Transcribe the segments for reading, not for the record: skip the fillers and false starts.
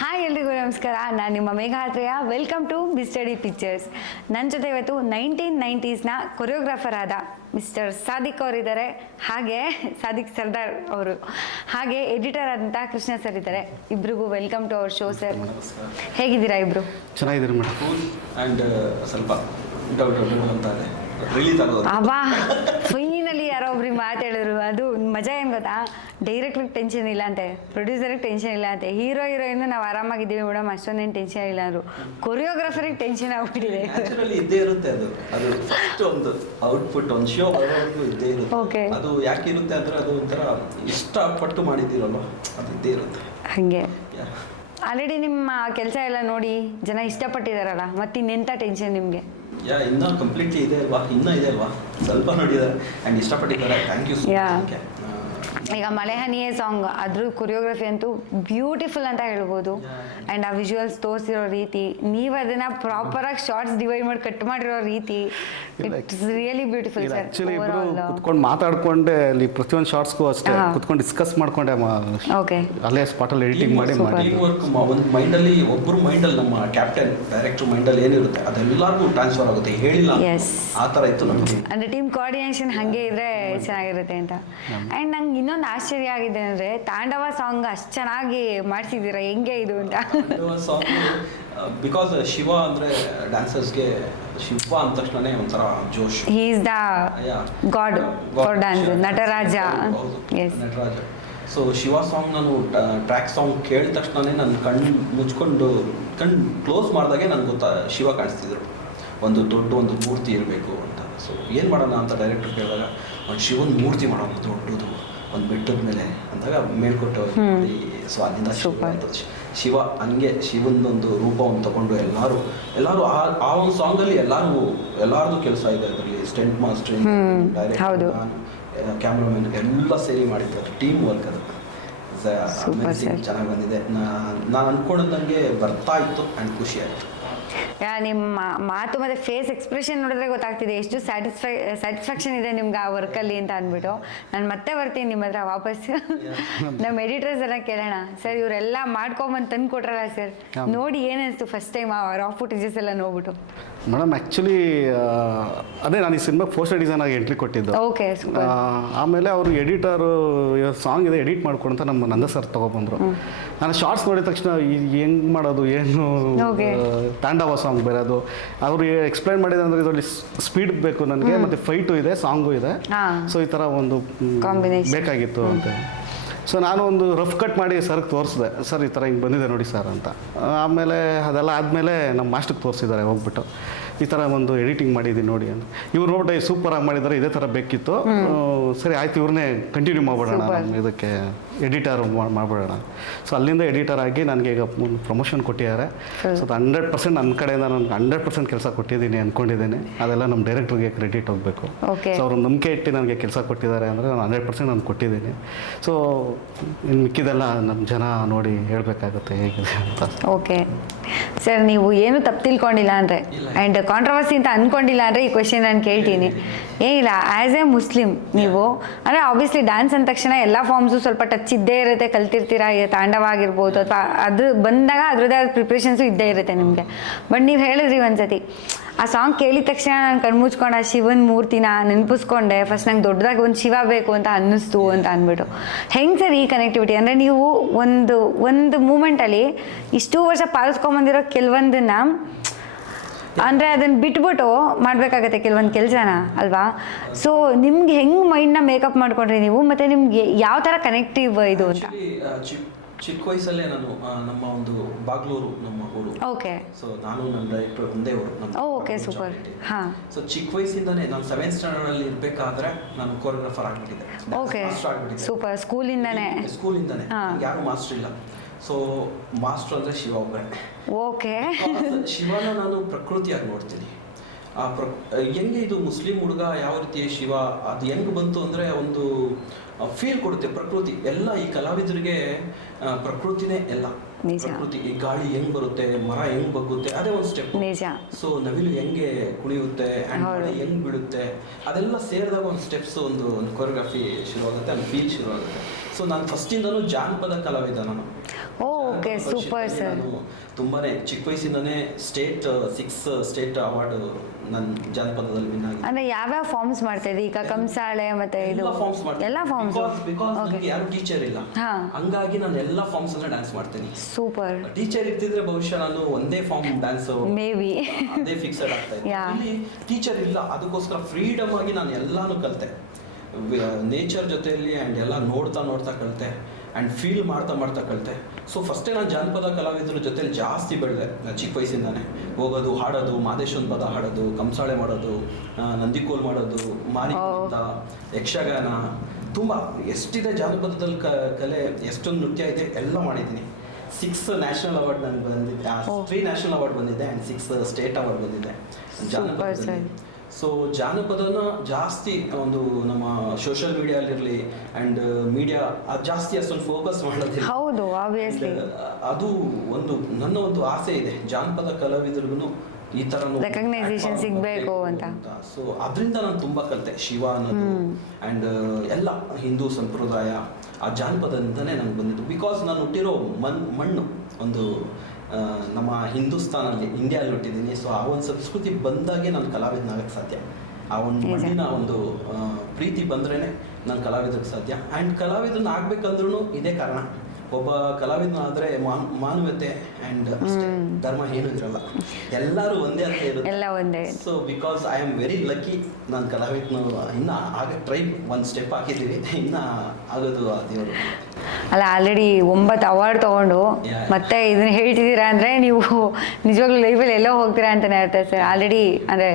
Hi ಎಲ್ರಿಗೂ ನಮಸ್ಕಾರ. ನಾನು ನಿಮ್ಮ Meghatreya. Welcome to mister D pictures. ನನ್ನ ಜೊತೆ ಇವತ್ತು 1990s ಕೊರಿಯೋಗ್ರಾಫರ್ ಆದ ಮಿಸ್ಟರ್ ಸಾದಿಕ್ ಅವರಿದ್ದಾರೆ, ಹಾಗೆ ಸಾದಿಕ್ ಸರ್ದಾರ್ ಅವರು, ಹಾಗೆ ಎಡಿಟರ್ ಆದಂಥ ಕೃಷ್ಣ ಸರ್ ಇದ್ದಾರೆ. ಇಬ್ರಿಗೂ welcome to our show sir. ಹೇಗಿದ್ದೀರಾ ಇಬ್ರು? ಚೆನ್ನಾಗಿದ್ದೀರಿ ಮೇಡಮ್. ಆ್ಯಂಡ್ ಸ್ವಲ್ಪ ಡೌಟ್ ಅಂತ ಇದೆ ರಿಲೀಸ್ ಆಗೋದು. ಅಬ್ಬಾ, ಫೈನಲಿ ಯಾರೋ ಒಬ್ರಿಗೆ ಮಾತಾಡಿದ್ರು. ಅದು ಮಜಾ ಏನು ಗೊತ್ತಾ, ಡೈರೆಕ್ಟ್ರಿಗೆ ಟೆನ್ಷನ್ ಇಲ್ಲ ಅಂತೆ, ಪ್ರೊಡ್ಯೂಸರಿಗೆ ಟೆನ್ಷನ್ ಇಲ್ಲ ಅಂತೆ, ಹೀರೋಯಿನ್ ನಾವು ಆರಾಮಾಗಿದ್ದೀವಿ ಮೇಡಮ್, ಅಷ್ಟೊಂದೇನು ಟೆನ್ಷನ್ ಇಲ್ಲ ಅಂದರು. ಕೊರಿಯೋಗ್ರಾಫರಿಗೆ ಟೆನ್ಷನ್ ಆಗ್ಬಿಟ್ಟಿದೆ. ನ್ಯಾಚುರಲಿ ಇದ್ದೇ ಇರುತ್ತೆ ಅದು ಫಸ್ಟ್ ಒಂದು ಔಟ್ಪುಟ್, ಒಂದು ಶೋ ಬರೋವರೆಗೂ ಇದ್ದೇ ಇರುತ್ತೆ. ಓಕೆ, ಅದು ಯಾಕೆ ಇರುತ್ತೆ ಅಂದರೆ ಅದು ಒಂಥರ ಇಷ್ಟಪಟ್ಟು ಮಾಡಿದ್ದೀರಲ್ವ, ಅದು ಇದ್ದೇ ಇರುತ್ತೆ ಹಾಗೆ. ಆಲ್ರೆಡಿ ನಿಮ್ಮ ಕೆಲಸ ಎಲ್ಲ ನೋಡಿ ಜನ ಇಷ್ಟಪಟ್ಟಿದ್ದಾರಲ್ಲ, ಮತ್ತಿನ್ನೆಂಥ ಟೆನ್ಷನ್ ನಿಮಗೆ? ಇನ್ನೂ ಕಂಪ್ಲೀಟ್ಲಿ ಇದೆ ಅಲ್ವಾ, ಇನ್ನೂ ಇದೆ ಅಲ್ವಾ, ಸ್ವಲ್ಪ ನೋಡಿದ್ದಾರೆ ಆ್ಯಂಡ್ ಇಷ್ಟಪಟ್ಟಿದ್ದಾರೆ. Thank you so much. ಈಗ ಮಳೆ ಹನಿಯೇ ಸಾಂಗ್, ಅದ್ರ ಕೊರಿಯೋಗ್ರಫಿ ಅಂತೂ ಬ್ಯೂಟಿಫುಲ್ ಅಂತ ಹೇಳ್ಬೋದು. ಆ್ಯಂಡ್ ಆ ವಿಜುವಲ್ಸ್ ತೋರಿಸಿರೋ ರೀತಿ, ನೀವು ಅದನ್ನು ಪ್ರಾಪರಾಗಿ ಶಾರ್ಟ್ಸ್ ಡಿವೈಡ್ ಮಾಡಿ ಕಟ್ ಮಾಡಿರೋ ರೀತಿ, it's really beautiful sir. Actually ಇಬ್ಬರು ಕುತ್ಕೊಂಡು ಮಾತಾಡ್ಕೊಂಡೆ ಅಲ್ಲಿ ಪ್ರತಿಯೊಂದು ಶಾರ್ಟ್ಸ್ಗೂ ಅಷ್ಟೇ ಕುತ್ಕೊಂಡು ಡಿಸ್ಕಸ್ ಮಾಡ್ಕೊಂಡೆ ಓಕೆ, ಅಲ್ಲೇ ಸ್ಪಾಟಲ್ಲಿ ಎಡಿಟಿಂಗ್ ಮಾಡಿ ಟೀಮ್ ವರ್ಕ್. ಒಂದು ಮೈಂಡಲ್ಲಿ ಒಬ್ಬರು ಮೈಂಡಲ್ಲಿ ನಮ್ಮ ಕ್ಯಾಪ್ಟನ್ ಡೈರೆಕ್ಟರ್ ಮೈಂಡಲ್ಲಿ ಏನಿರುತ್ತೆ ಅದೆಲ್ಲರಿಗೂ ಟ್ರಾನ್ಸ್ಫರ್ ಆಗುತ್ತೆ, ಹೇಳಿಲ್ಲ ಆ ಥರ ಇತ್ತು ನಮಗೆ. ಅಂದರೆ ಟೀಮ್ ಕೋಆರ್ಡಿನೇಷನ್ ಹಾಗೆ ಇದ್ರೆ ಚೆನ್ನಾಗಿರುತ್ತೆ ಅಂತ. ಆ್ಯಂಡ್ ನಂಗೆ ಇನ್ನೊಂದು ಆಶ್ಚರ್ಯ ಆಗಿದೆ ಅಂದರೆ ತಾಂಡವ ಸಾಂಗ್ ಅಷ್ಟು ಚೆನ್ನಾಗಿ ಮಾಡಿಸಿದ್ದೀರಾ, ಹೆಂಗೆ ಇದು ಅಂತ. ಸಾಂಗ್ ಬಿಕಾಸ್ ಶಿವ ಅಂದರೆ ಡ್ಯಾನ್ಸರ್ಸ್ಗೆ ಶಿವ ಅಂದ ತಕ್ಷಣನೇ ಒಂಥರ ಜೋಶ್. He is the god for dance, Nataraja. Nataraja. So Shiva song ನಾನು ಟ್ರ್ಯಾಕ್ ಸಾಂಗ್ ಕೇಳಿದ ತಕ್ಷಣನೇ ನನ್ನ ಕಣ್ಣು ಕ್ಲೋಸ್ ಮಾಡಿದಾಗೆ ನನಗೆ ಗೊತ್ತಾ ಶಿವ ಕಾಣಿಸ್ತಿದ್ರು. ಒಂದು ದೊಡ್ಡ ಒಂದು ಮೂರ್ತಿ ಇರಬೇಕು ಅಂತ. ಸೊ ಏನು ಮಾಡೋಣ ಅಂತ ಡೈರೆಕ್ಟರ್ ಕೇಳಿದಾಗ ಒಂದು ಶಿವನ ಮೂರ್ತಿ ಮಾಡೋಣ ದೊಡ್ಡದು ಒಂದು ಬೆಟ್ಟದ ಮೇಲೆ ಅಂದಾಗ ಮೇಲ್ಕೊಟ್ಟು ನೋಡಿ. ಸೊ ಅಲ್ಲಿಂದ ಶಿವ ಹಂಗೆ ಶಿವನದೊಂದು ರೂಪವನ್ನು ತಗೊಂಡು ಎಲ್ಲರೂ ಆ ಒಂದು ಸಾಂಗಲ್ಲಿ ಎಲ್ಲರದು ಕೆಲಸ ಇದೆ ಅದರಲ್ಲಿ. ಸ್ಟೆಂಟ್ ಮಾಸ್ಟರಿಂಗ್, ಡೈರೆಕ್ಟರ್, ಕ್ಯಾಮ್ರಾಮನ್ ಎಲ್ಲ ಸೇರಿ ಮಾಡಿದ್ದಾರೆ. ಟೀಮ್ ವರ್ಕ್ ಅದು ಚೆನ್ನಾಗಿ ಬಂದಿದೆ. ನಾನು ಅಂದ್ಕೊಂಡಂಗೆ ಬರ್ತಾ ಇತ್ತು ಆ್ಯಂಡ್ ಖುಷಿ ಆಯಿತು. ನಿಮ್ಮ ಮಾತು ಮತ್ತು ಫೇಸ್ ಎಕ್ಸ್ಪ್ರೆಷನ್ ನೋಡಿದ್ರೆ ಗೊತ್ತಾಗ್ತಿದೆ ಎಷ್ಟು ಸ್ಯಾಟಿಸ್ಫ್ಯಾಕ್ಷನ್ ಇದೆ ನಿಮ್ಗೆ ಆ ವರ್ಕಲ್ಲಿ ಅಂತ ಅಂದ್ಬಿಟ್ಟು. ನಾನು ಮತ್ತೆ ಬರ್ತೀನಿ ನಿಮ್ಮ ಹತ್ರ ವಾಪಸ್. ನಮ್ಮ ಎಡಿಟರ್ಸ್ ಎಲ್ಲ ಕೇಳೋಣ ಸರ್, ಇವರೆಲ್ಲ ಮಾಡ್ಕೊಂಬಂದು ತಂದು ಕೊಟ್ರಲ್ಲ ಸರ್, ನೋಡಿ ಏನಿಸ್ತು ಫಸ್ಟ್ ಟೈಮ್ ಆ ರಾ ಫುಟೇಜಸ್ ಎಲ್ಲ ನೋಡ್ಬಿಟ್ಟು? ಮೇಡಮ್ ಆ್ಯಕ್ಚುಲಿ ಅದೇ ನಾನು ಈ ಸಿನಿಮಾಗೆ ಪೋಸ್ಟರ್ ಡಿಸೈನ್ ಆಗಿ ಎಂಟ್ರಿ ಕೊಟ್ಟಿದ್ದು. ಓಕೆ, ಆಮೇಲೆ ಅವರು ಎಡಿಟರು ಸಾಂಗ್ ಇದೆ ಎಡಿಟ್ ಮಾಡ್ಕೊಡು ನಮ್ಮ ನಂದ ಸರ್ ತೊಗೊಬಂದರು. ನಾನು ಶಾರ್ಟ್ಸ್ ನೋಡಿದ ತಕ್ಷಣ ಹೆಂಗೆ ಮಾಡೋದು ಏನು ತಾಂಡವ ಸಾಂಗ್ ಬರೋದು ಅವರು ಎಕ್ಸ್ಪ್ಲೈನ್ ಮಾಡಿದೆ ಅಂದರೆ ಇದರಲ್ಲಿ ಸ್ಪೀಡ್ ಬೇಕು ನನಗೆ, ಮತ್ತು ಫೈಟು ಇದೆ, ಸಾಂಗು ಇದೆ, ಸೊ ಈ ಥರ ಒಂದು ಬೇಕಾಗಿತ್ತು ಅಂತ. ಸೊ ನಾನು ಒಂದು ರಫ್ ಕಟ್ ಮಾಡಿ ಸರ್ಗೆ ತೋರಿಸಿದೆ, ಸರ್ ಈ ಥರ ಹಿಂಗೆ ಬಂದಿದೆ ನೋಡಿ ಸರ್ ಅಂತ. ಆಮೇಲೆ ಅದೆಲ್ಲ ಆದಮೇಲೆ ನಮ್ಮ ಮಾಸ್ಟ್ರಿಗೆ ತೋರಿಸಿದ್ದಾರೆ ಹೋಗ್ಬಿಟ್ಟು, ಈ ಥರ ಒಂದು ಎಡಿಟಿಂಗ್ ಮಾಡಿದ್ದೀನಿ ನೋಡಿ ಅಂತ. ಇವ್ರು ನೋಡ್ಬಿಟ್ಟು ಸೂಪರಾಗಿ ಮಾಡಿದ್ದಾರೆ, ಇದೇ ಥರ ಬೇಕಿತ್ತು, ಸರಿ ಆಯ್ತು ಇವ್ರನ್ನೇ ಕಂಟಿನ್ಯೂ ಮಾಡ್ಬಿಡೋಣ, ಇದಕ್ಕೆ ಎಡಿಟರ್ ಮಾಡ್ಬಿಡೋಣ. ಸೊ ಅಲ್ಲಿಂದ ಎಡಿಟರ್ ಆಗಿ ನನಗೆ ಈಗ ಪ್ರಮೋಷನ್ ಕೊಟ್ಟಿದ್ದಾರೆ. ಸೊ 100% ನನ್ನ ಕಡೆಯಿಂದ ನಾನು 100% ಕೆಲಸ ಕೊಟ್ಟಿದ್ದೀನಿ ಅಂದ್ಕೊಂಡಿದ್ದೀನಿ. ಅದೆಲ್ಲ ನಮ್ಮ ಡೈರೆಕ್ಟ್ರಿಗೆ ಕ್ರೆಡಿಟ್ ಹೋಗಬೇಕು. ಸೊ ಅವರು ನಂಬಿಕೆ ಇಟ್ಟು ನನಗೆ ಕೆಲಸ ಕೊಟ್ಟಿದ್ದಾರೆ ಅಂದರೆ ನಾನು 100% ನಾನು ಕೊಟ್ಟಿದ್ದೀನಿ. ಸೊ ಇನ್ನು ಮಿಕ್ಕಿದೆಲ್ಲ ನಮ್ಮ ಜನ ನೋಡಿ ಹೇಳಬೇಕಾಗುತ್ತೆ ಹೇಗಿದೆ ಅಂತ. ಓಕೆ ಸರ್, ನೀವು ಏನು ತಪ್ಪು ತಿಳ್ಕೊಂಡಿಲ್ಲ ಅಂದರೆ ಆ್ಯಂಡ್ ಕಾಂಟ್ರವರ್ಸಿ ಅಂತ ಅಂದ್ಕೊಂಡಿಲ್ಲ ಅಂದರೆ ಈ ಕ್ವೆಶನ್ ನಾನು ಕೇಳ್ತೀನಿ. ಏನಿಲ್ಲ, ಆ್ಯಸ್ ಎ ಮುಸ್ಲಿಮ್ ನೀವು ಅಂದರೆ ಆಬ್ವಿಯಸ್ಲಿ ಡ್ಯಾನ್ಸ್ ಅಂದ ತಕ್ಷಣ ಎಲ್ಲ ಫಾರ್ಮ್ಸು ಸ್ವಲ್ಪ ಟಚ್ ಇದ್ದೇ ಇರುತ್ತೆ, ಕಲ್ತಿರ್ತೀರ. ತಾಂಡವ ಆಗಿರ್ಬೋದು ಅಥವಾ ಅದು ಬಂದಾಗ ಅದರದ್ದೇ ಆದ ಪ್ರಿಪ್ರೇಷನ್ಸು ಇದ್ದೇ ಇರುತ್ತೆ ನಿಮಗೆ. ಬಟ್ ನೀವು ಹೇಳಿದ್ರಿ ಒಂದ್ಸತಿ ಆ ಸಾಂಗ್ ಕೇಳಿದ ತಕ್ಷಣ ನಾನು ಕಣ್ಮುಚ್ಕೊಂಡು ಆ ಶಿವನ ಮೂರ್ತಿನ ನೆನಪಿಸ್ಕೊಂಡೆ. ಫಸ್ಟ್ ನಂಗೆ ದೊಡ್ಡದಾಗಿ ಒಂದು ಶಿವ ಬೇಕು ಅಂತ ಅನ್ನಿಸ್ತು ಅಂತ ಅಂದ್ಬಿಟ್ಟು. ಹೆಂಗೆ ಸರ್ ಈ ಕನೆಕ್ಟಿವಿಟಿ ಅಂದರೆ ನೀವು ಒಂದು ಮೂಮೆಂಟಲ್ಲಿ ಇಷ್ಟು ವರ್ಷ ಪಾಲಿಸ್ಕೊಂಬಂದಿರೋ ಕೆಲವೊಂದನ್ನು ಅಂದರೆ ಅದನ್ನು ಬಿಟ್ಬಿಟ್ಟು ಮಾಡಬೇಕಾಗತ್ತೆ ಕೆಲವೊಂದು ಕೆಲಸನ ಅಲ್ವಾ? ಸೊ ನಿಮ್ಗೆ ಹೆಂಗೆ ಮೈಂಡ್ನ ಮೇಕಪ್ ಮಾಡ್ಕೊಂಡ್ರಿ ನೀವು, ಮತ್ತು ನಿಮ್ಗೆ ಯಾವ ಥರ ಕನೆಕ್ಟಿವ್ ಇದು ಅಂತ? ಚಿಕ್ಕ ವಯಸ್ಸಲ್ಲೇ ನಾನು ನಮ್ಮ ಒಂದು ಬಾಗ್ಲೂರು ನಮ್ಮ ಊರು. ಓಕೆ. ಸೊ ನಾನು ನನ್ನ ಡೈರೆಕ್ಟರ್ ಒಂದೇ ಊರು. Okay, super. ಹಾಂ. ಸೊ ಚಿಕ್ಕ ವಯಸ್ಸಿಂದಾನೇ ನಾನು 7th ಸ್ಟ್ಯಾಂಡರ್ಡಲ್ಲಿ ಇರಬೇಕಾದ್ರೆ ನಾನು ಕೊರಿಯೋಗ್ರಾಫರ್ ಆಗಿಬಿಟ್ಟಿದ್ದೆ. Okay, super. ಸ್ಕೂಲಿಂದಾನೇ ಯಾರು ಮಾಸ್ಟರ್ ಇಲ್ಲ. ಸೊ ಮಾಸ್ಟರ್ ಅಂದರೆ ಶಿವ ಒಬ್ಬರೇ. ಓಕೆ. ಶಿವನ ನಾನು ಪ್ರಕೃತಿಯಾಗಿ ನೋಡ್ತೀನಿ. ಹೆಂಗೆ ಇದು ಮುಸ್ಲಿಂ ಹುಡುಗ ಯಾವ ರೀತಿ ಶಿವ ಅದು ಹೆಂಗೆ ಬಂತು ಅಂದರೆ ಒಂದು ಫೀಲ್ ಕೊಡುತ್ತೆ ಪ್ರಕೃತಿ. ಎಲ್ಲ ಈ ಕಲಾವಿದರಿಗೆ ಪ್ರಕೃತಿನೇ ಎಲ್ಲ. ಪ್ರಕೃತಿ, ಈ ಗಾಳಿ ಹೆಂಗ್ ಬರುತ್ತೆ, ಮರ ಹೆಂಗ್ ಬಗ್ಗುತ್ತೆ, ಅದೇ ಒಂದು ಸ್ಟೆಪ್. ಸೊ ನವಿಲು ಹೆಂಗೆ ಕುಣಿಯುತ್ತೆ, ಮಳೆ ಹೆಂಗ್ ಬಿಡುತ್ತೆ, ಅದೆಲ್ಲ ಸೇರಿದಾಗ ಒಂದು ಸ್ಟೆಪ್ಸ್, ಒಂದು ಕೊರಿಯೋಗ್ರಫಿ ಶುರುವಾಗುತ್ತೆ, ಒಂದು ಫೀಲ್ ಶುರುವಾಗುತ್ತೆ. ಸೊ ನಾನು ಫಸ್ಟಿಂದನೂ ಜಾನಪದ ಕಲಾವಿದ ನಾನು. Okay super sir. ನಾನು ತುಂಬಾನೇ ಚಿಕ್ಕ ವಯಸ್ಸಿಂದನೇ 6 ಸ್ಟೇಟ್ ಅವಾರ್ಡ್ ನನ್ನ ಜಾನಪದದಲ್ಲಿ ವಿನ್ ಆಗಿದೆ. ಅಂದ್ರೆ ಯಾವ್ಯಾವ ಫಾರ್ಮ್ಸ್ ಮಾಡ್ತಾ ಇದ್ರಿ ಈಗ? ಕಂಸಾಳೆ ಮತ್ತೆ ಇದು ಎಲ್ಲ ಫಾರ್ಮ್ಸ್ ಮಾಡ್ತೀನಿ. ಎಲ್ಲ ಫಾರ್ಮ್ಸ್. ಬಿಕಾಸ್ ನನಗೆ ಯಾರು ಟೀಚರ್ ಇಲ್ಲ, ಹಾ. ಹಂಗಾಗಿ ನಾನು ಎಲ್ಲ ಫಾರ್ಮ್ಸ್ ಅನ್ನ ಡ್ಯಾನ್ಸ್ ಮಾಡ್ತೀನಿ. ಸೂಪರ್. ಟೀಚರ್ ಇರ್ತಿದ್ರೆ ಬಹುಶಃ ನಾನು ಒಂದೇ ಫಾರ್ಮ್ ಡ್ಯಾನ್ಸ್ ಮೇ ಬಿ ಅದೇ ಫಿಕ್ಸೆಡ್ ಆಗ್ತಾ ಇತ್ತು. Yeah. ಇಲ್ಲಿ ಟೀಚರ್ ಇಲ್ಲ, ಅದಕ್ಕೋಸ್ಕರ ಫ್ರೀಡಮ್ ಆಗಿ ನಾನು ಎಲ್ಲಾನು ಕಲಿತೆ. ನೇಚರ್ ಜೊತೆಯಲ್ಲಿ ಆ್ಯಂಡ್ ಎಲ್ಲ ನೋಡ್ತಾ ಕಲಿತೆ ಆ್ಯಂಡ್ ಫೀಲ್ ಮಾಡ್ತಾ ಕಲಿತೆ. ಸೊ ಫಸ್ಟೇ ನಾನು ಜಾನಪದ ಕಲಾವಿದರ ಜೊತೆಲಿ ಜಾಸ್ತಿ ಬೆಳೆದೆ ಚಿಕ್ಕ ವಯಸ್ಸಿಂದಾನೆ. ಹೋಗೋದು, ಹಾಡೋದು, ಮಾದೇಶನ ಪದ ಹಾಡೋದು, ಕಂಸಾಳೆ ಮಾಡೋದು, ನಂದಿಕೋಲ್ ಮಾಡೋದು, ಮಾರಿಕುಣಿತ, ಯಕ್ಷಗಾನ, ತುಂಬ ಎಷ್ಟಿದೆ ಜಾನಪದದಲ್ಲಿ ಕಲೆ, ಎಷ್ಟೊಂದು ನೃತ್ಯ ಇದೆ, ಎಲ್ಲ ಮಾಡಿದ್ದೀನಿ. 6 ನ್ಯಾಷನಲ್ ಅವಾರ್ಡ್ ನನಗೆ ಬಂದಿದೆ, 3 ನ್ಯಾಷನಲ್ ಅವಾರ್ಡ್ ಬಂದಿದೆ ಆ್ಯಂಡ್ 6 ಸ್ಟೇಟ್ ಅವಾರ್ಡ್ ಬಂದಿದೆ ಜಾನಪದದಲ್ಲಿ. ಸೊ ಜಾನಪದನ ಜಾಸ್ತಿ ಒಂದು ನಮ್ಮ ಸೋಷಿಯಲ್ ಮೀಡಿಯಾಲಿರಲಿ ಆ್ಯಂಡ್ ಮೀಡಿಯಾ ಜಾಸ್ತಿ ಅಷ್ಟೊಂದು ಫೋಕಸ್ ಮಾಡೋದಿಲ್ಲ. ಹೌದು, ಆಬ್ವಿಯಸ್ಲಿ. ಅದು ನನ್ನ ಒಂದು ಆಸೆ ಇದೆ, ಜಾನಪದ ಕಲಾವಿದರಿಗೂ ಈ ಥರ Recognition ಸಿಗ್ಬೇಕು ಅಂತ. ಸೊ ಅದರಿಂದ ನಾನು ತುಂಬ ಕಲಿತೆ. ಶಿವ ಅನ್ನೋದು ಆ್ಯಂಡ್ ಎಲ್ಲ ಹಿಂದೂ ಸಂಪ್ರದಾಯ ಆ ಜಾನಪದದಿಂದನೇ ನನಗೆ ಬಂದಿದ್ದು. ಬಿಕಾಸ್ ನಾನು ಹುಟ್ಟಿರೋ ಮಣ್ಣು ಒಂದು ನಮ್ಮ ಹಿಂದೂಸ್ತಾನಲ್ಲಿ, ಇಂಡಿಯಾದಲ್ಲಿ ಹುಟ್ಟಿದ್ದೀನಿ. ಸೊ ಆ ಒಂದು ಸಂಸ್ಕೃತಿ ಬಂದಾಗೆ ನಾನು ಕಲಾವಿದನಾಗಕ್ಕೆ ಸಾಧ್ಯ. ಆ ಒಂದು ಮಣ್ಣಿನ ಒಂದು ಪ್ರೀತಿ ಬಂದ್ರೇ ನಾನು ಕಲಾವಿದಕ್ಕೆ ಸಾಧ್ಯ. ಆ್ಯಂಡ್ ಕಲಾವಿದನ ಆಗ್ಬೇಕಂದ್ರೂ ಇದೇ ಕಾರಣ. ಒಬ್ಬ ಕಲಾವಿದನ ಆದರೆ ಮಾನವತೆ ಆ್ಯಂಡ್ ಧರ್ಮ ಏನೂ ಇರಲ್ಲ, ಎಲ್ಲರೂ ಒಂದೇ ಅಂತ ಇರುತ್ತೆ. ಎಲ್ಲ ಒಂದೇ. So because I am very lucky, ನಾನು ಕಲಾವಿದನು ಇನ್ನೂ ಆಗ ಒಂದು ಸ್ಟೆಪ್ ಹಾಕಿದ್ದೀವಿ, ಇನ್ನೂ ಆಗೋದು ಆ ದೇವರು. ಅಲ್ಲ, ಆಲ್ರೆಡಿ 9 ಅವಾರ್ಡ್ ತೊಗೊಂಡು ಮತ್ತೆ ಇದನ್ನ ಹೇಳ್ತಿದ್ದೀರಾ ಅಂದರೆ ನೀವು ನಿಜವಾಗ್ಲೂ ಲೈಫಲ್ಲಿ ಎಲ್ಲೋ ಹೋಗ್ತೀರಾ ಅಂತಲೇ ಇರುತ್ತೆ ಸರ್. ಆಲ್ರೆಡಿ ಅಂದರೆ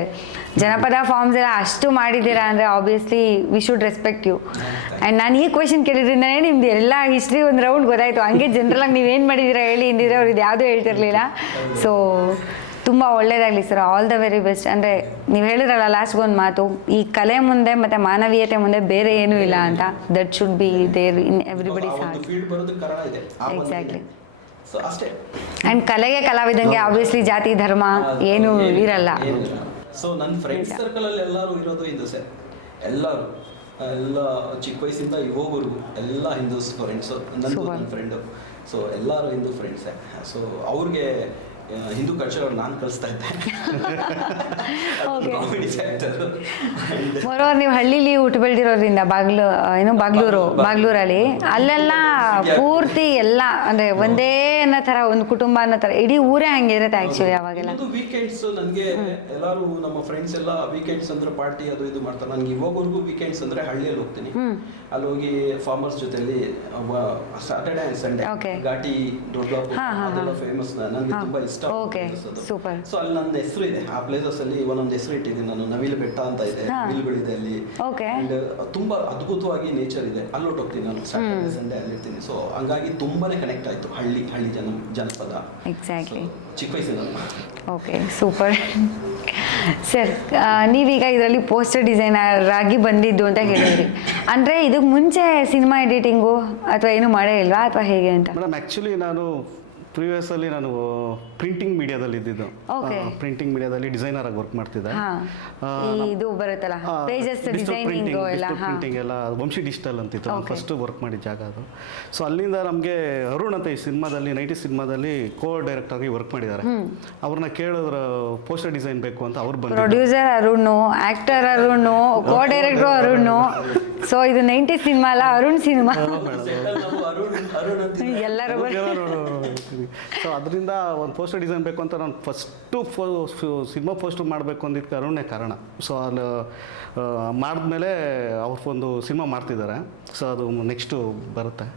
ಜನಪದ ಫಾರ್ಮ್ಸ್ ಎಲ್ಲ ಅಷ್ಟು ಮಾಡಿದ್ದೀರಾ ಅಂದರೆ obviously we should respect you. And ನಾನು ಈ ಕ್ವೆಶನ್ ಕೇಳಿದ್ರಿಂದನೇ ನಿಮ್ದು ಎಲ್ಲ ಹಿಸ್ಟ್ರಿ ಒಂದು ರೌಂಡ್ ಗೊತ್ತಾಯಿತು. ಹಂಗೆ ಜನರಲಾಗಿ ನೀವೇನು ಮಾಡಿದ್ದೀರಾ ಹೇಳಿ ಇಂದಿದ್ರೆ ಅವ್ರು ಇದು ಯಾವುದೂ ಹೇಳ್ತಿರ್ಲಿಲ್ಲ. ಸೊ ತುಂಬ ಒಳ್ಳೇದಾಗಲಿ sir, all the very best. ಅಂದರೆ ನೀವು ಹೇಳಿದ್ರಲ್ಲ ಲಾಸ್ಟ್ಗೊಂದು ಮಾತು, ಈ ಕಲೆ ಮುಂದೆ ಮತ್ತು ಮಾನವೀಯತೆ ಮುಂದೆ ಬೇರೆ ಏನೂ ಇಲ್ಲ ಅಂತ. That should be there in everybody's heart. Exactly. So ಅಷ್ಟೇ. ಆ್ಯಂಡ್ ಕಲೆಗೆ ಕಲಾವಿದಂಗೆ ಆಬ್ವಿಯಸ್ಲಿ ಜಾತಿ ಧರ್ಮ ಏನೂ ಇರಲ್ಲ. ಸೊ ನನ್ನ ಫ್ರೆಂಡ್ಸ್ ಸರ್ಕಲಲ್ಲಿ ಎಲ್ಲರೂ ಇರೋದು ಹಿಂದೂಸೆ, ಎಲ್ಲರೂ ಎಲ್ಲ ಚಿಕ್ಕ ವಯಸ್ಸಿಂದ ಇವಾಗವರೆಗೂ ಎಲ್ಲ ಹಿಂದೂಸ್ ಫ್ರೆಂಡ್ಸು. ನನ್ನ ಫ್ರೆಂಡು, ಸೊ ಎಲ್ಲರೂ ಹಿಂದೂ ಫ್ರೆಂಡ್ಸೇ. ಸೊ ಅವ್ರಿಗೆ ಹಿಂದೂ ಕಲ್ಚರ್ ನಾನು ಕಲಿಸ್ತಾ ಇದ್ದೆ. ಮೊರೋವರ್ ನೀವು ಹಳ್ಳಿಲಿ ಹುಟ್ಟು ಬೆಳೆದಿರೋದ್ರಿಂದ ಬಾಗ್ಲೂರಲ್ಲಿ ಅಲ್ಲೆಲ್ಲ ಪೂರ್ತಿ ಎಲ್ಲ ಅಂದರೆ ಒಂದೇ ಅನ್ನೋ ಥರ ಒಂದು ಕುಟುಂಬ ಅನ್ನೋ ಥರ ಇಡೀ ಊರೇ ಹಂಗೆ ಇರುತ್ತೆ ಆ್ಯಕ್ಚುಲಿ. ಅವಾಗೆಲ್ಲ ವೀಕೆಂಡ್ಸ್ ನನಗೆ ಎಲ್ಲರೂ ನಮ್ಮ ಫ್ರೆಂಡ್ಸ್ ಎಲ್ಲ ವೀಕೆಂಡ್ಸ್ ಅಂದ್ರೆ ಪಾರ್ಟಿ ಅದು ಇದು ಮಾಡ್ತಾರೆ. ನನಗೆ ಇವಾಗವರೆಗೂ ವೀಕೆಂಡ್ಸ್ ಅಂದ್ರೆ ಹಳ್ಳಿಯಲ್ಲಿ ಹೋಗ್ತೀನಿ. ಅಲ್ಲಿ ಹೋಗಿ ಫಾರ್ಮರ್ಸ್ ಜೊತೆಲಿ ಸ್ಯಾಟರ್ಡೆ ಆ್ಯಂಡ್ ಸಂಡೇ ಘಾಟಿ ದೊಡ್ಡ ಫೇಮಸ್, ನನಗೆ ತುಂಬಾ ಇಷ್ಟ. ಸೂಪರ್. ಸೊ ಅಲ್ಲಿ ನನ್ನ ಹೆಸರು ಇದೆ ಆ ಪ್ಲೇಸಸ್ ಅಲ್ಲಿ, ಒಂದೊಂದು ಹೆಸರು ಇಟ್ಟಿದ್ದೀನಿ ನಾನು. ನವಿಲು ಬೆಟ್ಟ ಅಂತ ಇದೆ, ನವಿಲುಗಳಿದೆ ಅಲ್ಲಿ. ಅಂಡ್ ತುಂಬಾ ಅದ್ಭುತವಾಗಿ ನೇಚರ್ ಇದೆ, ಅಲ್ಲಿ ಹೊಟ್ಟೋಗ್ತೀನಿ ನಾನು ಸ್ಯಾಟರ್ಡೆ ಸಂಡೇ ಅಲ್ಲಿ ಇರ್ತೀನಿ. ಸೊ ಹಂಗಾಗಿ ತುಂಬಾನೇ ಕನೆಕ್ಟ್ ಆಯ್ತು ಹಳ್ಳಿ ಜನಪದ. ಎಕ್ಸಾಕ್ಟ್ಲಿ. ಚಿಕ್ಕ ವಯಸ್ಸಿನ. Okay, super sir. ನೀವೀಗ ಇದರಲ್ಲಿ ಪೋಸ್ಟರ್ ಡಿಸೈನರ್ ಆಗಿ ಬಂದಿದ್ದು ಅಂತ ಹೇಳಿದ್ರಿ. ಅಂದರೆ ಇದಕ್ಕೆ ಮುಂಚೆ ಸಿನಿಮಾ ಎಡಿಟಿಂಗು ಅಥವಾ ಏನು ಮಾಡೇ ಇಲ್ವಾ ಅಥವಾ ಹೇಗೆ ಅಂತ? ಮೇಡಮ್ ಆ್ಯಕ್ಚುಲಿ ನಾನು ಪ್ರೀವಿಯಸ್ಸಲ್ಲಿ ನಾನು ಪ್ರಿಂಟಿಂಗ್ ಮೀಡಿಯಾದಲ್ಲಿ ಇದ್ದಿದ್ದು. ಪ್ರಿಂಟಿಂಗ್ ಮೀಡಿಯಾದಲ್ಲಿ ಡಿಸೈನರ್ ಆಗಿ ವರ್ಕ್ ಮಾಡ್ತಿದ್ದೆ. ಇದು ಬರುತ್ತಲ್ಲ ಪೇಜಸ್ ಡಿಸೈನಿಂಗ್ ಎಲ್ಲ, ಪ್ರಿಂಟಿಂಗ್ ಎಲ್ಲ ವಂಶಿ ಡಿಜಿಟಲ್ ಅಂತಿತ್ತು. ನಾನು ಫಸ್ಟ್ ವರ್ಕ್ ಮಾಡಿದ ಜಾಗ ಅದು. ಸೊ ಅಲ್ಲಿಂದ ನಮಗೆ ಅರುಣ್ ಅಂತ ಈ ಸಿನಿಮಾದಲ್ಲಿ 90s ಸಿನಿಮಾದಲ್ಲಿ ಕೋ ಡೈರೆಕ್ಟರ್ ಆಗಿ ವರ್ಕ್ ಮಾಡಿದ್ದಾರೆ. ಅವ್ರನ್ನ ಕೇಳಿದ್ರೆ ಪೋಸ್ಟರ್ ಡಿಸೈನ್ ಬೇಕು ಅಂತ ಅವ್ರು ಬಂದು, producer Arun, actor Arun, co director Arun. So ಇದು 90s ಸಿನಿಮಾ ಅಲ್ಲ, ಅರುಣ್ ಸಿನಿಮಾ. ಎಲ್ಲರೂ ಸೊ ಅದರಿಂದ ಒಂದು ಪೋಸ್ಟರ್ ಡಿಸೈನ್ ಬೇಕು ಅಂತ ನಾನು ಫಸ್ಟು ಸಿನಿಮಾ ಪೋಸ್ಟರ್ ಮಾಡಬೇಕು ಅಂದಿದ್ದಕ್ಕೆ ಅರುಣೇ ಕಾರಣ. ಸೊ ಅಲ್ಲಿ ಮಾಡಿದ್ಮೇಲೆ ಅವ್ರಿಗೊಂದು ಸಿನಿಮಾ ಮಾಡ್ತಿದ್ದಾರೆ. ಸೊ ಅದು ನೆಕ್ಸ್ಟು ಬರುತ್ತೆ.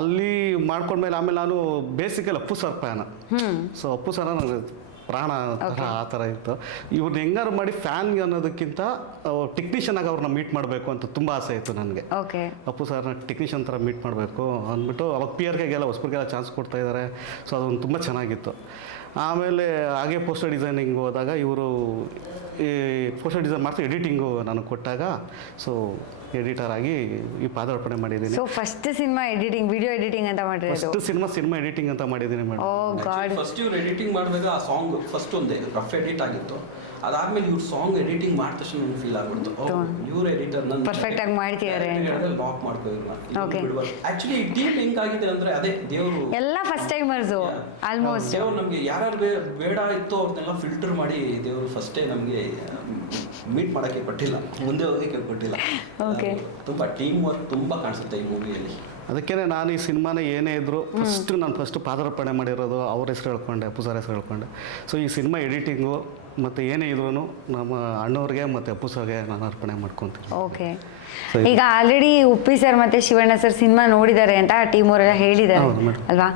ಅಲ್ಲಿ ಮಾಡ್ಕೊಂಡ್ಮೇಲೆ ಆಮೇಲೆ ನಾನು basically Appu sir fan. So Appu sir ನನಗೆ ಪ್ರಾಣ ಥರ ಆ ಥರ ಇತ್ತು. ಇವ್ರನ್ನ ಹೆಂಗಾರು ಮಾಡಿ ಫ್ಯಾನ್ ಅನ್ನೋದಕ್ಕಿಂತ ಟೆಕ್ನಿಷಿಯನ್ ಆಗಿ ಅವ್ರನ್ನ ಮೀಟ್ ಮಾಡಬೇಕು ಅಂತ ತುಂಬ ಆಸೆ ಇತ್ತು ನನಗೆ. ಅಪ್ಪು ಸರ್ನ ಟೆಕ್ನಿಷಿಯನ್ ಥರ ಮೀಟ್ ಮಾಡಬೇಕು ಅಂದ್ಬಿಟ್ಟು ಅವಾಗ PRKಗೆಲ್ಲ ಹೊಸಬರಿಗೆಲ್ಲ ಚಾನ್ಸ್ ಕೊಡ್ತಾ ಇದ್ದಾರೆ. ಸೊ ಅದೊಂದು ತುಂಬ ಚೆನ್ನಾಗಿತ್ತು. ಆಮೇಲೆ ಹಾಗೆ ಪೋಸ್ಟರ್ ಡಿಸೈನಿಂಗ್ ಹೋದಾಗ ಇವರು ಈ ಪೋಸ್ಟರ್ ಡಿಸೈನ್ ಮಾಡ್ತಾ ಎಡಿಟಿಂಗು ನನಗೆ ಕೊಟ್ಟಾಗ ಸೊ ಎಡಿಟರ್ ಆಗಿ ಈ ಪಾದಾರ್ಪಣೆ ಮಾಡಿದ್ದೀನಿ. So first cinema editing, video editing ಅಂತ ಮಾಡಿರೋದು. ಫಸ್ಟ್ ಸಿನಿಮಾ ಎಡಿಟಿಂಗ್ ಅಂತ ಮಾಡಿದ್ದೀನಿ ಮೇಡಮ್. ಫಸ್ಟ್ ಇವ್ರು ಎಡಿಟಿಂಗ್ ಮಾಡಿದಾಗ ಆ ಸಾಂಗ್ ಫಸ್ಟ್ ಒಂದು ರಫ್ ಎಡಿಟ್ ಆಗಿತ್ತು. ಅದಾದ್ಮೇಲೆ ಇವ್ರು ಸಾಂಗ್ ಎಡಿಟಿಂಗ್ ಮಾಡಿದ ತಕ್ಷಣ ನನಗೆ ಫೀಲ್ ಆಗ್ಬಿಡ್ತು ಇವ್ರ ಎಡಿಟರ್ ನನ್ನ Perfect ಆಗಿ ಮಾಡ್ತಿದ್ದಾರೆ ಅಂತ. ಲಾಕ್ ಮಾಡ್ಕೋ Okay. ಆಕ್ಚುಲಿ ಈ ಟೀಮ್ ಹೆಂಗ್ ಆಗಿದೆ ಅಂದ್ರೆ ಅದೇ ದೇವರು ಎಲ್ಲ ಫಸ್ಟ್ ಟೈಮರ್ಸು ಆಲ್ಮೋಸ್ಟ್. ದೇವ್ರು ನಮ್ಗೆ ಯಾರ್ಯಾರು ಬೇಡ ಇತ್ತು ಅವ್ರನ್ನೆಲ್ಲ ಫಿಲ್ಟರ್ ಮಾಡಿ ದೇವರು ಫಸ್ಟೇ ನಮಗೆ ಮೀಟ್ ಮಾಡಕ್ಕೆ ಕೊಟ್ಟಿಲ್ಲ, ಮುಂದೆ ಹೋಗಕ್ಕೆ ಕೊಟ್ಟಿಲ್ಲ. Okay. ತುಂಬಾ ಟೀಮ್ ವರ್ಕ್ ತುಂಬಾ ಕಾಣಿಸುತ್ತೆ ಈ ಮೂವಿಯಲ್ಲಿ. ಅದಕ್ಕೇ ನಾನು ಈ ಸಿನಿಮಾನ ಏನೇ ಇದ್ದರೂ ಫಸ್ಟ್ ಪಾದಾರ್ಪಣೆ ಮಾಡಿರೋದು ಅವ್ರ ಹೆಸರು ಹೇಳ್ಕೊಂಡೆ, ಅಪ್ಪು ಸರ್ ಹೆಸರು ಹೇಳ್ಕೊಂಡೆ. ಸೊ ಈ ಸಿನಿಮಾ ಎಡಿಟಿಂಗು ಮತ್ತು ಏನೇ ಇದ್ರೂ ನಮ್ಮ ಅಣ್ಣವ್ರಿಗೆ ಮತ್ತು ಅಪ್ಪು ಸರ್ಗೆ ನಾನು ಅರ್ಪಣೆ ಮಾಡ್ಕೊತೀನಿ. ಓಕೆ. ಈಗ ಆಲ್ರೆಡಿ ಉಪ್ಪಿ ಸರ್ ಮತ್ತೆ ಶಿವಣ್ಣ ಸರ್ ಸಿನಿಮಾ ನೋಡಿದ್ದಾರೆ ಅಂತ ಟೀಮ್ ಅವರೆಲ್ಲ ಹೇಳಿದ್ದಾರೆ ಹೌದು ಮೇಡಮ್. ಅಲ್ವಾ?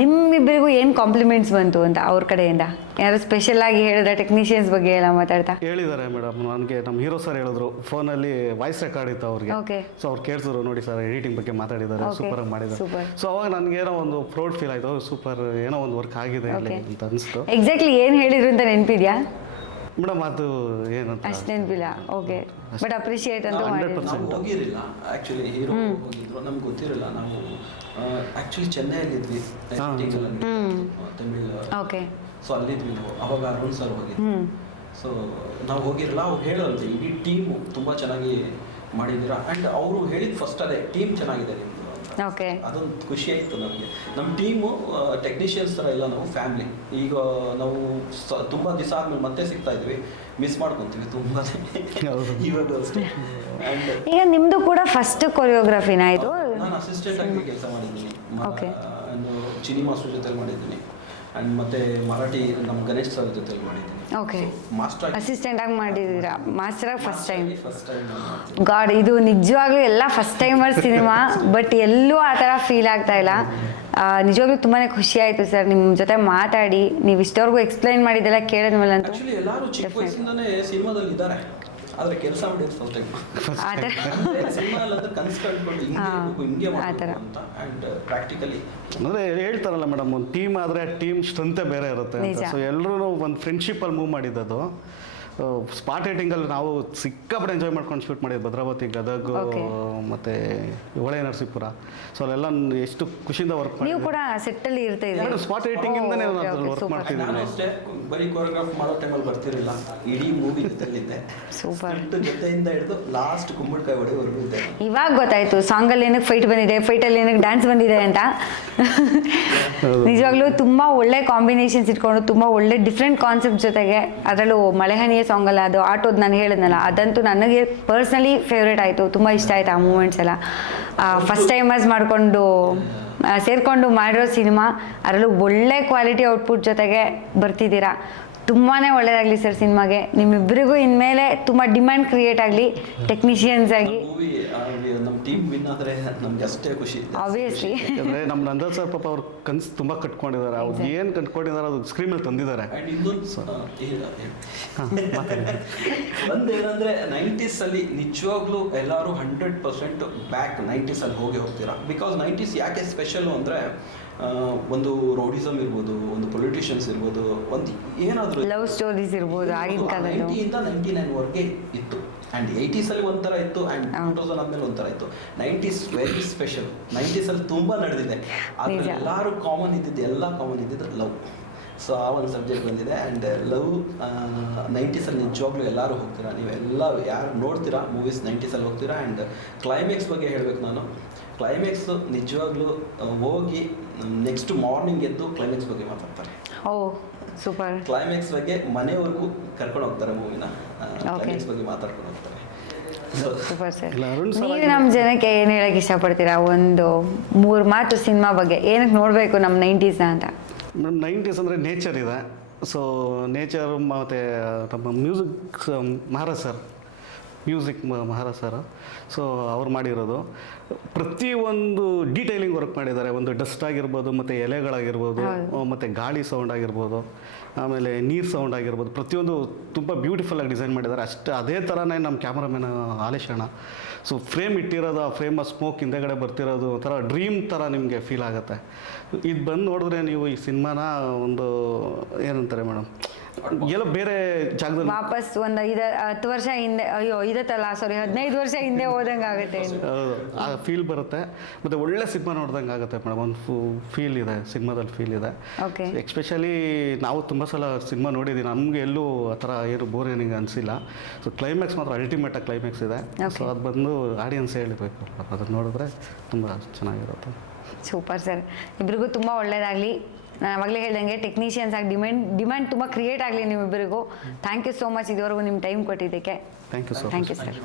ನಿಮ್ಮಿಬ್ಬರಿಗೂ ಏನು ಕಾಂಪ್ಲಿಮೆಂಟ್ಸ್ ಬಂತು ಅಂತ ಅವ್ರ ಕಡೆಯಿಂದ? ಏನಾದ್ರು ಸ್ಪೆಷಲ್ ಆಗಿ ಹೇಳಿದ್ರೆ ಟೆಕ್ನಿಷಿಯನ್ಸ್ ಬಗ್ಗೆ ಎಲ್ಲ ಮಾತಾಡ್ತಾ? ಹೇಳಿದ್ದಾರೆ ಮೇಡಮ್. ನನಗೆ ನಮ್ಮ ಹೀರೋ ಸರ್ ಹೇಳಿದ್ರು, ಫೋನಲ್ಲಿ ವಾಯ್ಸ್ ರೆಕಾರ್ಡ್ ಇತ್ತು ಅವ್ರಿಗೆ. Okay. ಸೊ ಅವ್ರು ಕೇಳಿದ್ರು, ನೋಡಿ ಸರ್ ಎಡಿಟಿಂಗ್ ಬಗ್ಗೆ ಮಾತಾಡಿದ್ದಾರೆ, Okay. ಸೂಪರಾಗಿ ಮಾಡಿದ್ದಾರೆ. Super. ಸೊ ಅವಾಗ ನನಗೇನೋ ಒಂದು ಪ್ರೌಡ್ ಫೀಲ್ ಆಯಿತು, ಸೂಪರ್ ಏನೋ ಒಂದು ವರ್ಕ್ ಆಗಿದೆ ಅಲ್ಲಿ Okay. ಅಂತ ಅನಿಸ್ತು. ಎಕ್ಸಾಕ್ಟ್ಲಿ ಏನು ಹೇಳಿದ್ರು ಅಂತ ನೆನಪಿದ್ಯಾ? ಮೇಡಮ್ ಅದು ಏನಂತ ಅಷ್ಟು ನೆನಪಿಲ್ಲ. ಓಕೆ, ಬಟ್ ಅಪ್ರಿಷಿಯೇಟ್ ಅಂತೂ ಮಾಡಿದ್ರು. ನಾವು ಹೋಗಿರಲಿಲ್ಲ ಆಕ್ಚುಲಿ, ಹೀರೋ ಹೋಗಿದ್ರು, ನಮ್ಗೆ ಗೊತ್ತಿರಲಿಲ್ಲ. ನಾವು ಆಕ್ಚುಲಿ ಚೆನ್ನೈಯಲ್ಲಿದ್ವಿ ತಮಿಳ್. ಓಕೆ. ಸೊ ಅಲ್ಲಿದ್ವಿ ನಾವು. ಅವಾಗ ಅರುಣ್ ಸರ್ ಹೋಗಿದ್ವಿ. ಸೊ ನಾವು ಹೋಗಿರಲ್ಲ, ಅವ್ರು ಹೇಳೋಂತೆ ಇಡೀ ಟೀಮು ತುಂಬ ಚೆನ್ನಾಗಿ ಮಾಡಿದ್ದೀರಾ. ಆ್ಯಂಡ್ ಅವರು ಹೇಳಿದ ಫಸ್ಟ್ ಅದೇ ಟೀಮ್ ಚೆನ್ನಾಗಿದೆ ನಿಮ್ಮದು ಅಂತ. ಓಕೆ. ಅದೊಂದು ಖುಷಿ ಆಯಿತು ನಮಗೆ. ನಮ್ಮ ಟೀಮು ಟೆಕ್ನಿಷಿಯನ್ಸ್ ಥರ ಇಲ್ಲ, ನಾವು ಫ್ಯಾಮ್ಲಿ. ಈಗ ನಾವು ತುಂಬ ದಿವಸ ಆದಮೇಲೆ ಮತ್ತೆ ಸಿಗ್ತಾ ಇದ್ವಿ, ಮಿಸ್ ಮಾಡ್ಕೊತೀವಿ ತುಂಬ ಇವಾಗ ಅಷ್ಟೇ. ಆ್ಯಂಡ್ ಈಗ ನಿಮ್ಮದು ಕೂಡ ಫಸ್ಟ್ ಕೊರಿಯೋಗ್ರಫಿನ ಇದು? ನಾನು ಅಸಿಸ್ಟೆಂಟ್ ಆಗಿ ಕೆಲಸ ಮಾಡಿದ್ದೀನಿ. Okay. ಚಿನಿ ಮಾಸ್ಟರ್ ಜೊತೆ ಮಾಡಿದ್ದೀನಿ. ಆ್ಯಂಡ್ ಮತ್ತೆ ಮರಾಠಿ ನಮ್ಮ ಗಣೇಶ್ ಸರ್ ಜೊತೆ ಮಾಡಿದ್ದೀನಿ. ಓಕೆ. ಮಾಸ್ಟರ್ ಅಸಿಸ್ಟೆಂಟ್ ಆಗಿ ಮಾಡಿದ್ದೀರಾ, ಮಾಸ್ಟರ್ ಆಗಿ first time? First time. God, ಇದು ನಿಜವಾಗ್ಲೂ ಎಲ್ಲ ಫಸ್ಟ್ ಟೈಮರ್ ಸಿನಿಮಾ, ಬಟ್ ಎಲ್ಲೂ ಆ ಥರ ಫೀಲ್ ಆಗ್ತಾ ಇಲ್ಲ. ನಿಜವಾಗ್ಲೂ ತುಂಬಾ ಖುಷಿ ಆಯಿತು ಸರ್ ನಿಮ್ಮ ಜೊತೆ ಮಾತಾಡಿ. ನೀವು ಇಷ್ಟವರೆಗೂ ಎಕ್ಸ್ಪ್ಲೈನ್ ಮಾಡಿದ್ದೆಲ್ಲ ಕೇಳಿದ್ಮೇಲೆ ಅಂತೂ ಆಕ್ಚುಲಿ ಎಲ್ಲರೂ ಚಿಕ್ಕ ವಯಸ್ಸಿಂದನೇ ಸಿನಿಮಾದಲ್ಲಿ ಇದ್ದಾರೆ, ಆದರೆ ಕೆಲಸ ಮಾಡಿದ್ದು ಫಸ್ಟ್ ಟೈಮ್. ಆ ಥರ ಸಿನಿಮಾ ಅಲ್ಲಂದ್ರೆ ಕನಸು ಕಂಡುಕೊಂಡು ಹಿಂಗೆ ಇರ್ಬೇಕು, ಹಿಂಗೆ ಮಾಡಬೇಕು ಅಂತ. ಆ್ಯಂಡ್ ಪ್ರಾಕ್ಟಿಕಲಿ ಅಂದರೆ ಹೇಳ್ತಾರಲ್ಲ ಮೇಡಮ್, ಒಂದು ಟೀಮ್ ಆದರೆ ಟೀಮ್ ಸ್ಟ್ರೆಂತೇ ಬೇರೆ ಇರುತ್ತೆ ಅಂತ. ನಿಜ. ಸೊ ಎಲ್ಲರೂ ಒಂದು ಫ್ರೆಂಡ್ಶಿಪ್ಪಲ್ಲಿ ಮೂವ್ ಮಾಡಿದ್ದದು. ಸ್ಪಾಟ್ ಏಟಿಂಗಲ್ಲಿ ನಾವು ಸಿಕ್ಕಾಪಟ್ಟೆ ಎಂಜಾಯ್ ಮಾಡ್ಕೊಂಡು ಶೂಟ್ ಮಾಡಿದ್ದು. ಭದ್ರಾವತಿ, ಗದಗ Okay. ಮತ್ತು ಹೊಳೆ ನರಸೀಪುರ. ಸೊ ಅಲ್ಲೆಲ್ಲ ಎಷ್ಟು ಖುಷಿಯಿಂದ ವರ್ಕ್ ಮಾಡಿ. ನೀವು ಕೂಡ ಸೆಟ್ಟಲ್ಲಿ ಇರ್ತಾ ಇದ್ದೀರಿ? ಸ್ಪಾಟ್ ಏಟಿಂಗಿಂದನೇ ನಾನು ಅದ್ರಲ್ಲಿ ವರ್ಕ್ Super. ಮಾಡ್ತಿದ್ದೀನಿ. ನಾನು ಅಷ್ಟೇ ಬರೀ ಕೊರಿಯೋಗ್ರಾಫ್ ಮಾಡೋ ಟೈಮಲ್ಲಿ ಬರ್ತಿರಲಿಲ್ಲ, ಇಡೀ ಮೂವಿ ಜೊತೆಲಿದ್ದೆ. Super. ಜೊತೆಯಿಂದ ಹಿಡಿದು ಲಾಸ್ಟ್ ಕುಂಬಳಕಾಯಿ ಹೊಡೆವರೆಗೂ ಇದ್ದೆ. ಇವಾಗ ಗೊತ್ತಾಯ್ತು ಸಾಂಗಲ್ಲಿ ಏನಕ್ಕೆ ಫೈಟ್ ಬಂದಿದೆ, ಫೈಟಲ್ಲಿ ಏನಕ್ಕೆ ಡ್ಯಾನ್ಸ್ ಬಂದಿದೆ ಅಂತ. ನಿಜವಾಗ್ಲೂ ತುಂಬ ಒಳ್ಳೆ ಕಾಂಬಿನೇಷನ್ಸ್ ಇಟ್ಕೊಂಡು ತುಂಬ ಒಳ್ಳೆ ಡಿಫ್ರೆಂಟ್ ಕಾನ್ಸೆಪ್ಟ್ ಜೊತೆಗೆ, ಅದರಲ್ಲೂ ಮಳೆಹನಿಯ ಸಾಂಗಲ್ಲ, ಅದು ಆಟೋದು ನಾನು ಹೇಳಿದ್ನಲ್ಲ, ಅದಂತೂ ನನಗೆ ಪರ್ಸ್ನಲಿ ಫೇವ್ರೇಟ್ ಆಯಿತು. ತುಂಬ ಇಷ್ಟ ಆಯಿತು ಆ ಮೂಮೆಂಟ್ಸ್ ಎಲ್ಲ. ಫಸ್ಟ್ ಟೈಮರ್ಸ್ ಮಾಡಿಕೊಂಡು ಸೇರಿಕೊಂಡು ಮಾಡಿರೋ ಸಿನಿಮಾ, ಅದರಲ್ಲೂ ಒಳ್ಳೆ ಕ್ವಾಲಿಟಿ ಔಟ್ಪುಟ್ ಜೊತೆಗೆ ಬರ್ತಿದ್ದೀರಾ. ತುಂಬಾ ಒಳ್ಳೆಯದಾಗಲಿ ಸರ್ ಸಿನಿಮಾಗೆ. ನಿಮ್ಮಿಬ್ಬರಿಗೂ ಇನ್ಮೇಲೆ ತುಂಬ ಡಿಮ್ಯಾಂಡ್ ಕ್ರಿಯೇಟ್ ಆಗಲಿ ಟೆಕ್ನಿಷಿಯನ್ಸ್ ಆಗಿ. ಮೂವಿ ನಮ್ಮ ಟೀಮ್ ವಿನ್ ಆದರೆ ನಮ್ಗೆ ಅಷ್ಟೇ ಖುಷಿ. ಆಬ್ವಿಯಸ್ಲಿ. ಯಾಕಂದರೆ ನಮ್ಮ ನಂದರ್ ಸರ್ ಪಾಪ ಅವ್ರು ಕನಸು ತುಂಬ ಕಟ್ಕೊಂಡಿದ್ದಾರೆ. ಅವ್ರು ಏನು ಕಟ್ಕೊಂಡಿದ್ದಾರೆ ಅದು ಸ್ಕ್ರೀನ್ ಮೇಲೆ ತಂದಿದ್ದಾರೆ. ಆ್ಯಂಡ್ ಇನ್ನೊಂದು ಒಂದೇನಂದರೆ 90s ಅಲ್ಲಿ ನಿಜವಾಗ್ಲೂ ಎಲ್ಲರೂ 100% ಬ್ಯಾಕ್ 90s ಅಲ್ಲಿ ಹೋಗ್ತೀರಾ. ಬಿಕಾಸ್ 90s ಯಾಕೆ ಸ್ಪೆಷಲು ಅಂದರೆ ಒಂದು ರೌಡಿಸಮ್ ಇರ್ಬೋದು, ಒಂದು ಪೊಲಿಟಿಷಿಯನ್ಸ್ ಇರ್ಬೋದು, ಒಂದು ಏನಾದರೂ ಲವ್ ಸ್ಟೋರೀಸ್ ಇರ್ಬೋದು ಆಗಿನ ಕಾಲದ್ದು. 90 99ವರೆಗೆ ಇತ್ತು. ಆ್ಯಂಡ್ 80s ಅಲ್ಲಿ ಒಂಥರ ಇತ್ತು, ಆ್ಯಂಡ್ 2000 ಆದಮೇಲೆ ಒಂಥರ ಇತ್ತು. 90s very special. 90s ಅಲ್ಲಿ ತುಂಬ ನಡೆದಿದೆ. ಆದರೆ ಎಲ್ಲರೂ ಕಾಮನ್ ಇದ್ದಿದ್ದು ಲವ್. ಸೊ ಆ ಒಂದು ಸಬ್ಜೆಕ್ಟ್ ಬಂದಿದೆ. ಆ್ಯಂಡ್ ಲವ್ 90s ಅಲ್ಲಿ ನಿಜವಾಗ್ಲೂ ಎಲ್ಲರೂ ಹೋಗ್ತೀರಾ, ನೀವೆಲ್ಲ ಯಾರು ನೋಡ್ತೀರಾ ಮೂವೀಸ್ 90s ಅಲ್ಲಿ ಹೋಗ್ತೀರಾ. ಆ್ಯಂಡ್ ಕ್ಲೈಮ್ಯಾಕ್ಸ್ ಬಗ್ಗೆ ಹೇಳಬೇಕು ನಾನು. ಕ್ಲೈಮ್ಯಾಕ್ಸು ನಿಜವಾಗ್ಲೂ ಹೋಗಿ ನೆಕ್ಸ್ಟ್ ಮಾರ್ನಿಂಗ್ ಎದ್ದು ಕ್ಲೈಮ್ಯಾಕ್ಸ್ ಬಗ್ಗೆ ಮಾತಾಡ್ತಾರೆ. ಓ ಸೂಪರ್. ಕ್ಲೈಮ್ಯಾಕ್ಸ್ ಬಗ್ಗೆ ಮನೆವರೆಗೂ ಕರ್ಕೊಂಡು ಹೋಗ್ತಾರೆ ಮೂವಿನ. ಕ್ಲೈಮ್ಯಾಕ್ಸ್ ಬಗ್ಗೆ ಮಾತಾಡ್ಕೊಂಡು ಹೋಗ್ತಾರೆ. Super sir. ಇಲ್ಲ, ಅರುಣ್ ಸರ್ ನೀವು ನಮ್ಮ ಜನಕ್ಕೆ ಏನು ಹೇಳಕ್ಕೆ ಇಷ್ಟಪಡ್ತೀರಾ? ಒಂದು 3 ಮಾತು ಸಿನಿಮಾ ಬಗ್ಗೆ, ಏನಕ್ಕೆ ನೋಡಬೇಕು ನಮ್ಮ 90ಸ್ನ ಅಂತ? ನಮ್ಮ 90s ಅಂದರೆ ನೇಚರ್ ಇದೆ. ಸೊ ನೇಚರ್ ಮತ್ತು ನಮ್ಮ music Maharaj sir, music Maharaj sir. So ಅವ್ರು ಮಾಡಿರೋದು ಪ್ರತಿಯೊಂದು ಡೀಟೈಲಿಂಗ್ ವರ್ಕ್ ಮಾಡಿದ್ದಾರೆ. ಒಂದು ಡಸ್ಟ್ ಆಗಿರ್ಬೋದು, ಮತ್ತು ಎಲೆಗಳಾಗಿರ್ಬೋದು, ಮತ್ತು ಗಾಳಿ ಸೌಂಡ್ ಆಗಿರ್ಬೋದು, ಆಮೇಲೆ ನೀರು ಸೌಂಡ್ ಆಗಿರ್ಬೋದು, ಪ್ರತಿಯೊಂದು ತುಂಬ ಬ್ಯೂಟಿಫುಲ್ಲಾಗಿ ಡಿಸೈನ್ ಮಾಡಿದ್ದಾರೆ. ಅದೇ ಥರನೇ ನಮ್ಮ ಕ್ಯಾಮ್ರಾಮನ್ ಆಲೇಶಣ್ಣ. ಸೊ ಫ್ರೇಮ್ ಇಟ್ಟಿರೋದು, ಆ ಫ್ರೇಮ್ ಸ್ಮೋಕ್ ಹಿಂದೆಗಡೆ ಬರ್ತಿರೋದು ಒಂಥರ ಡ್ರೀಮ್ ಥರ ನಿಮಗೆ ಫೀಲ್ ಆಗುತ್ತೆ. ಇದು ಬಂದು ನೋಡಿದ್ರೆ ನೀವು ಈ ಸಿನಿಮಾನ ಒಂದು ಏನಂತಾರೆ ಮೇಡಮ್, ಎಲ್ಲೋ ಬೇರೆ ಜಾಗದಲ್ಲಿ ವಾಪಸ್ ಒಂದು 10 ವರ್ಷ ಹಿಂದೆ, ಅಯ್ಯೋ 15 ವರ್ಷ ಹಿಂದೆ ಹೋದಂಗೆ ಆಗುತ್ತೆ. ಆ ಫೀಲ್ ಬರುತ್ತೆ, ಮತ್ತು ಒಳ್ಳೆ ಸಿನಿಮಾ ನೋಡ್ದಂಗೆ ಆಗುತ್ತೆ ಮೇಡಮ್. ಒಂದು ಫೀಲ್ ಇದೆ ಸಿನಿಮಾದಲ್ಲಿ, ಫೀಲ್ ಇದೆ. ಓಕೆ. ಎಕ್ಸ್ಪೆಷಲಿ ನಾವು ತುಂಬ ಸಲ ಸಿನಿಮಾ ನೋಡಿದ್ದೀವಿ, ನಮಗೆ ಎಲ್ಲೂ ಆ ಥರ ಏನು ಬೋರ್ ಏನಿಗೆ ಅನಿಸಿಲ್ಲ. ಸೊ ಕ್ಲೈಮ್ಯಾಕ್ಸ್ ಮಾತ್ರ ಅಲ್ಟಿಮೇಟಾಗಿ ಕ್ಲೈಮ್ಯಾಕ್ಸ್ ಇದೆ. ಸೊ ಅದು ಬಂದು ಆಡಿಯನ್ಸ್ ಹೇಳಬೇಕು, ಅದನ್ನು ನೋಡಿದ್ರೆ ತುಂಬ ಚೆನ್ನಾಗಿರುತ್ತೆ. ಸೂಪರ್ ಸರ್, ಇಬ್ಬರಿಗೂ ತುಂಬ ಒಳ್ಳೇದಾಗಲಿ. ನಾನು ಅವಾಗಲೇ ಹೇಳ್ದಂಗೆ ಟೆಕ್ನಿಷಿಯನ್ಸ್ ಆಗಿ ಡಿಮ್ಯಾಂಡ್ ತುಂಬ ಕ್ರಿಯೇಟ್ ಆಗಲಿ ನಿಮ್ಮಿಬ್ಬರಿಗೂ. ಥ್ಯಾಂಕ್ ಯು ಸೋ ಮಚ್ ಇದುವರೆಗೂ ನಿಮ್ಮ ಟೈಮ್ ಕೊಟ್ಟಿದ್ದಕ್ಕೆ. Thank you so thank much. You sir.